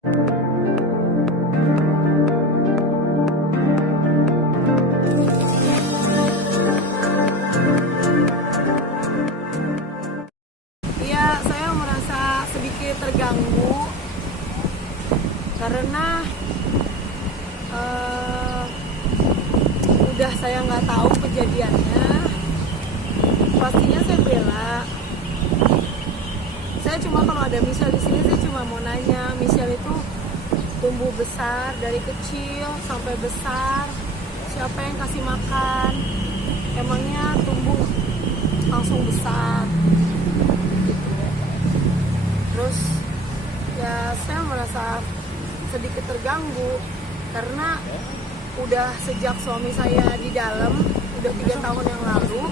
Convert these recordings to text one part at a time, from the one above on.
Iya, saya merasa sedikit terganggu karena udah saya nggak tahu kejadiannya. Pastinya saya bela. Saya cuma kalau ada Michelle di sini, saya cuma mau nanya, Michelle itu tumbuh besar dari kecil sampai besar, siapa yang kasih makan? Emangnya tumbuh langsung besar? Terus ya saya merasa sedikit terganggu karena udah sejak suami saya di dalam, udah 3 tahun yang lalu,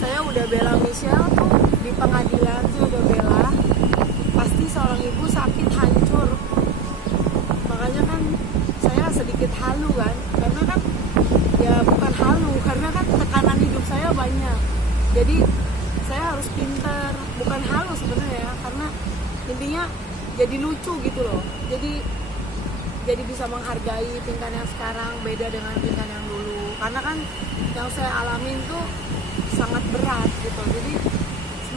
saya udah bela Michelle tuh di pengadilan, saya udah bela. Pasti seorang ibu sakit hancur. Makanya kan saya sedikit halu kan, karena kan ya bukan halu, karena kan tekanan hidup saya banyak. Jadi saya harus pintar, bukan halu sebenarnya ya, karena intinya jadi lucu gitu loh. Jadi bisa menghargai tingkat yang sekarang beda dengan tingkat yang dulu. Karena kan yang saya alamin tuh sangat berat gitu. Jadi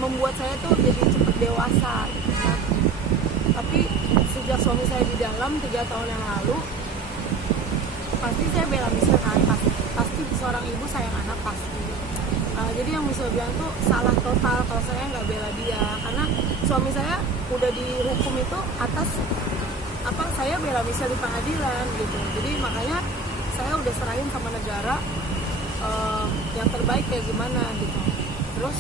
membuat saya tuh jadi cepet dewasa gitu kan. Tapi sejak suami saya di dalam 3 tahun yang lalu, pasti saya bela Michelle kan, pasti seorang ibu sayang anak pasti. Jadi yang Michelle bilang tuh salah total kalau saya nggak bela dia, karena suami saya udah dihukum itu atas saya bela Michelle di pengadilan gitu. Jadi makanya saya udah serahin sama negara yang terbaik kayak gimana gitu. Terus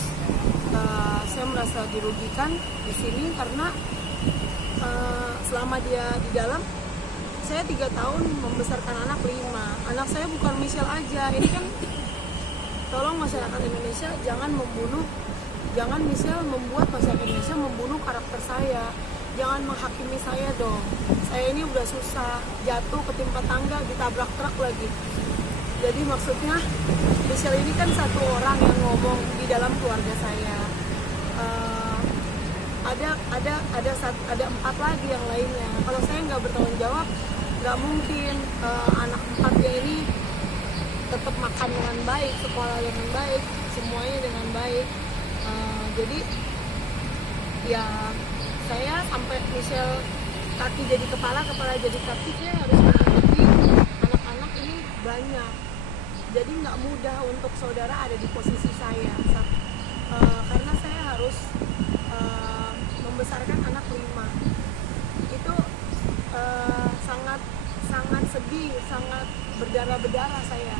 saya merasa dirugikan di sini karena selama dia di dalam, saya 3 tahun membesarkan anak 5. Anak saya bukan Michelle aja. Ini kan tolong masyarakat Indonesia jangan Michelle membuat masyarakat Indonesia membunuh karakter saya. Jangan menghakimi saya dong. Saya ini udah susah, jatuh ketimpa tangga, ditabrak truk lagi. Jadi maksudnya Michelle ini kan satu orang yang ngomong di dalam keluarga saya. Ada 4 lagi yang lainnya. Kalau saya nggak bertanggung jawab, nggak mungkin anak 4-nya ini tetap makan dengan baik, sekolah dengan baik, semuanya dengan baik. Jadi ya saya sampai Michelle kaki jadi kepala, kepala jadi kaki, saya harus menghadapi anak-anak ini banyak. Jadi nggak mudah untuk saudara ada di posisi saya, karena saya harus membesarkan anak 5. Itu sangat sedih, sangat berdarah-berdarah saya.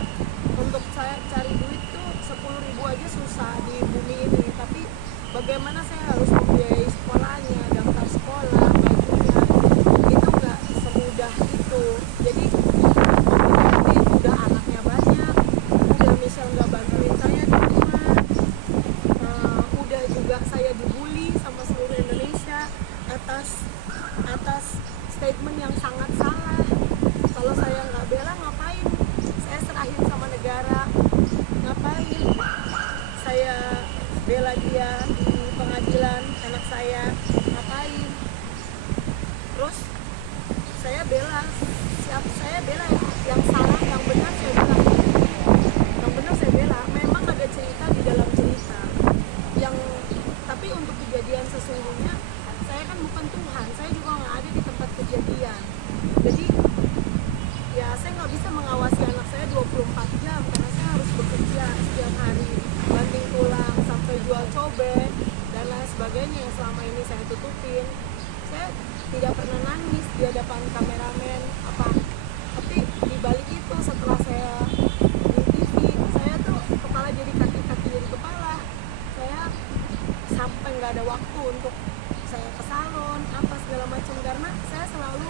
Untuk saya cari duit tuh 10.000 aja susah di bumi ini, tapi bagaimana saya harus membiayai sekolahnya, daftar sekolah, bajunya, itu nggak semudah itu. Jadi nanti udah anaknya banyak, udah Michelle nggak bantuin saya di rumah, udah juga saya dibully sama seluruh Indonesia atas statement yang sangat salah. Kalau saya nggak bela, ngapain saya serahin sama negara? Ngapain saya bela dia di pengadilan anak saya? Ngapain? Terus saya bela yang salah, yang benar saya bela. Yang benar saya bela. Memang ada cerita di dalam cerita tapi untuk kejadian sesungguhnya saya kan bukan Tuhan, saya juga nggak ada di tempat kejadian. Jadi ya saya nggak bisa mengawasi anak saya 24 jam karena saya harus bekerja setiap hari, banting tulang sampai jual cobek dan lain sebagainya yang selama ini saya tutupin. Saya tidak pernah nangis di hadapan kameramen tapi di balik itu setelah saya di TV, saya tuh kepala jadi kaki, kaki jadi kepala. Saya sampai nggak ada waktu untuk saya ke salon apa segala macam karena saya selalu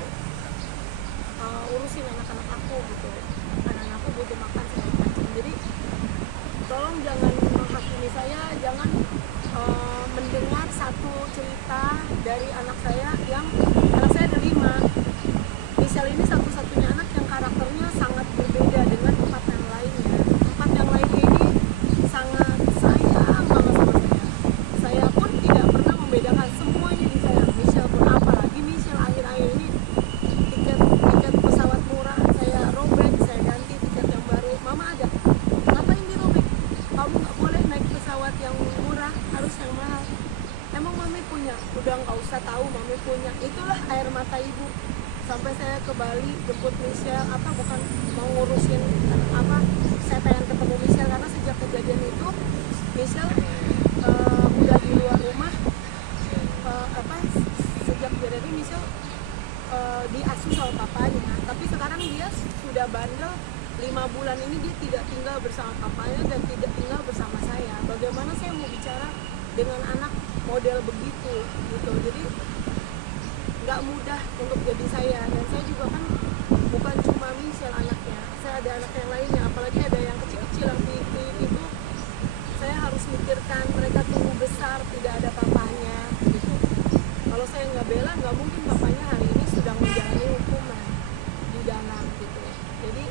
urusin anak-anak aku gitu. Anak-anak aku butuh makan segala macam. Jadi tolong jangan menghakimi saya, jangan mendengar satu cerita dari anak saya yang anak saya ada 5. Michelle ini satu-satunya mata ibu. Sampai saya ke Bali jemput Michelle, apa bukan mau ngurusin apa, saya pengen ketemu Michelle karena sejak kejadian itu Michelle udah di luar rumah, sejak kejadian ini Michelle diasuh sama papanya, tapi sekarang dia sudah bandel 5 bulan ini, dia tidak tinggal bersama papanya dan tidak tinggal bersama saya. Bagaimana saya mau bicara dengan anak model begitu gitu. Jadi nggak mudah untuk jadi saya, dan saya juga kan bukan cuma Michelle anaknya, saya ada anak yang lainnya, apalagi ada yang kecil-kecil yang itu saya harus mikirkan mereka tumbuh besar tidak ada papanya gitu. Kalau saya nggak bela, nggak mungkin papanya hari ini sedang menjalani hukuman di dalam gitu. Jadi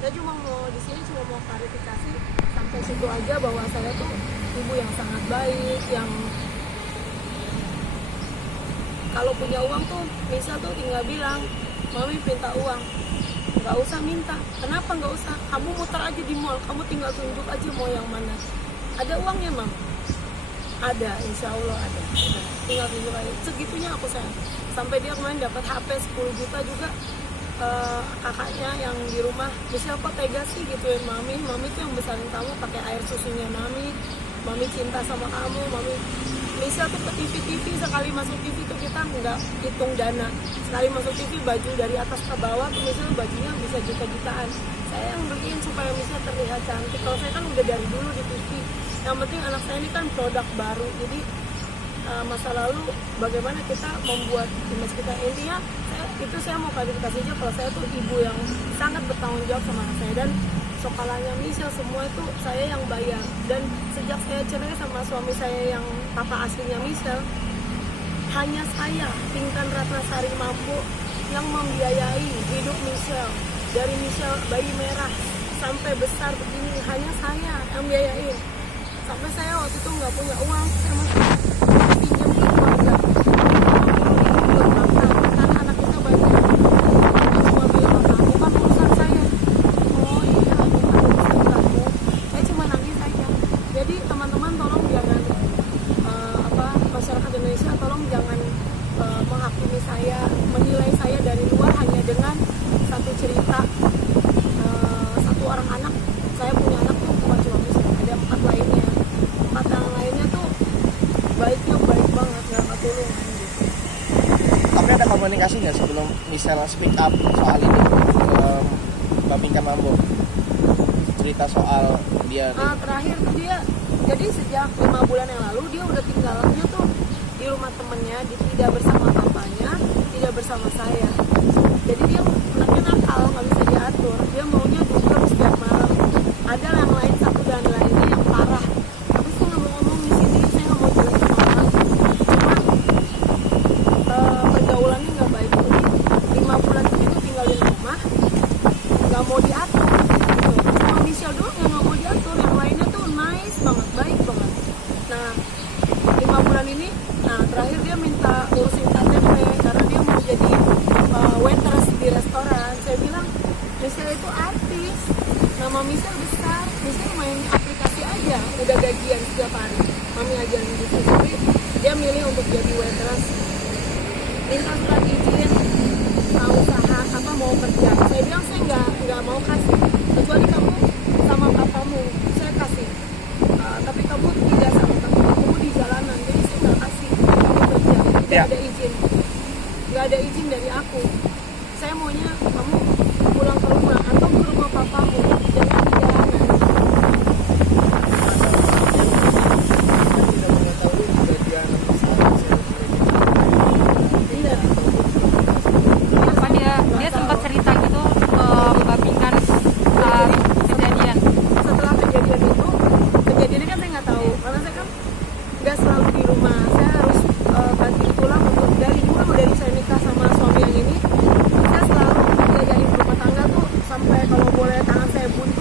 saya cuma mau di sini cuma mau klarifikasi sampai situ aja, bahwa saya tuh ibu yang sangat baik, yang kalau punya uang tuh Misha tuh tinggal bilang, mami minta uang, nggak usah minta. Kenapa nggak usah? Kamu muter aja di mall, kamu tinggal tunjuk aja mau yang mana. Ada uangnya mam? Ada, insya Allah ada. Tinggal tunjuk aja. Segitunya aku sayang. Sampai dia kemarin dapat HP 10 juta juga, kakaknya yang di rumah, Misha kok tega sih gituin mami tuh yang besarin kamu pakai air susunya mami cinta sama kamu, Misha tuh ke TV, sekali masuk TV tuh kita nggak hitung dana, sekali masuk TV baju dari atas ke bawah tuh Misha bajunya bisa juta-jutaan, saya yang beliin supaya Misha terlihat cantik. Kalau saya kan udah dari dulu di TV, yang penting anak saya ini kan produk baru, jadi masa lalu bagaimana kita membuat image kita. Intinya saya mau klarifikasi aja kalau saya tuh ibu yang sangat bertanggung jawab sama anak saya, dan sekolahnya Michelle semua itu saya yang bayar. Dan sejak saya cerai sama suami saya yang papa aslinya Michelle, hanya saya Pinkan Ratnasari Mampu yang membiayai hidup Michelle, dari Michelle bayi merah sampai besar begini, hanya saya yang biayain. Sampai saya waktu itu nggak punya uang, saya masih pinjam ke keluarga 50.000 buat makan karena anak kita banyak. Dia cuma bilang, bukan urusan saya. Oh iya, bukan urusan kamu. Saya cuma nangis aja. Jadi teman-teman tolong jangan masyarakat Indonesia tolong jangan menghakimi saya, menilai saya dari luar hanya dengan satu cerita satu orang anak. Saya punya anak tuh bukan cuma Michelle, ada 4 lainnya. 4 yang lainnya tuh baiknya baik banget, nggak ketulungan gitu. Tapi ada komunikasi nggak sebelum Michelle speak up soal ini ke Mbak Pinkan Mambo? Cerita soal dia terakhir tuh dia, jadi sejak 5 bulan yang lalu dia udah tinggalnya tuh di rumah temennya, tidak bersama papanya, tidak bersama saya. Jadi dia anaknya nakal, nggak bisa diatur, dia maunya dugem setiap malam. Ada yang lain satu dan lainnya yang parah, tapi saya nggak mau ngomong di sini, saya nggak mau jelek sama orang, cuma pergaulannya nggak baik. Jadi 5 bulan itu tinggal di rumah, nggak mau diatur gitu. Cuma Michelle doang yang nggak mau diatur, yang lainnya tuh nice banget, baik banget. Nah 5 bulan ini, terakhir dia minta urusin KTP karena dia mau jadi waitress di restoran. Saya bilang, Michelle itu artis, nama Michelle besar, Michelle main aplikasi aja udah gajian setiap hari, mami ajarin gitu. Tapi dia milih untuk jadi waitress, minta surat izin usaha apa mau kerja. Saya bilang saya nggak mau kasih, kecuali kamu sama papamu saya kasih, tapi kamu tidak sama kamu di jalanan, jadi saya nggak kasih kamu kerja, nggak ada izin dari aku. Saya maunya kamu pulang ke rumah atau ke rumah papamu, jangan di jalanan. tidak mengetahui kejadian Iya. Apa dia sempat cerita gitu ke Mbak Pinkan saat kejadian? Setelah kejadiannya kan saya nggak tahu, karena saya kan nggak selalu di rumah. Saya harus banting tulang untuk dari saya nikah sama suami yang ini, saya selalu jajanin rumah tangga tuh sampai kalau boleh tangan saya buntu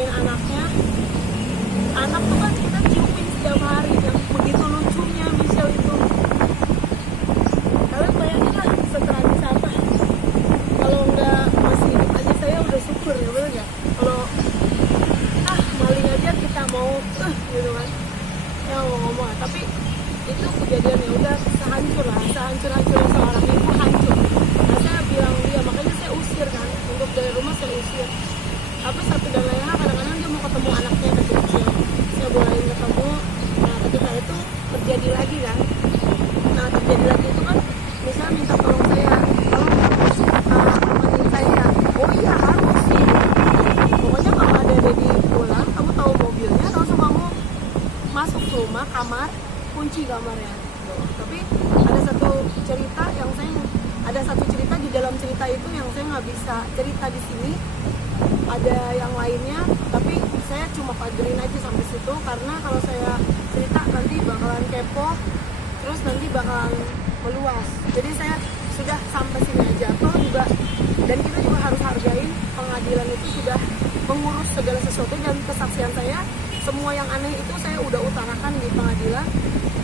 ciumin anaknya. Anak tuh kan kita ciumin setiap hari, yang begitu lucunya Michelle itu. Kalian bayangin lah setragis apa. Kalau nggak masih hidup aja saya udah syukur ya, bener nggak? Kalau maling aja kita mau gitu kan, ya mau ngomong. Tapi itu kejadiannya udah sehancur-hancurnya seorang ibu, hancur. Nah, saya bilang dia, makanya saya usir kan, untuk dari rumah saya usir. Tapi satu dan lain hal, kadang-kadang dia mau ketemu anaknya kecil, saya bolehin ketemu. Nah ketika itu terjadi lagi kan, itu kan misalnya minta tolong saya, temenin saya. Oh iya harus sih, pokoknya kalau ada Dedi pulang, kamu tahu mobilnya, langsung kamu masuk ke rumah, kamar, kunci kamarnya. Tapi ada satu cerita di dalam cerita itu yang saya nggak bisa cerita di sini. Ada yang lainnya, tapi saya cuma pagerin aja sampai situ, karena kalau saya cerita nanti bakalan kepo, terus nanti bakalan meluas. Jadi saya sudah sampai sini aja. Toh juga, dan kita juga harus hargain pengadilan itu sudah mengurus segala sesuatu, dan kesaksian saya semua yang aneh itu saya udah utarakan di pengadilan.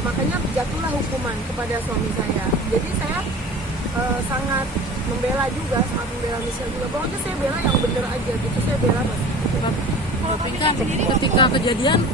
Makanya jatuhlah hukuman kepada suami saya. Jadi saya sangat membela juga, sangat membela Michelle juga. Pokoknya saya bela yang bener aja gitu, saya bela mas. Tapi kan ketika kejadian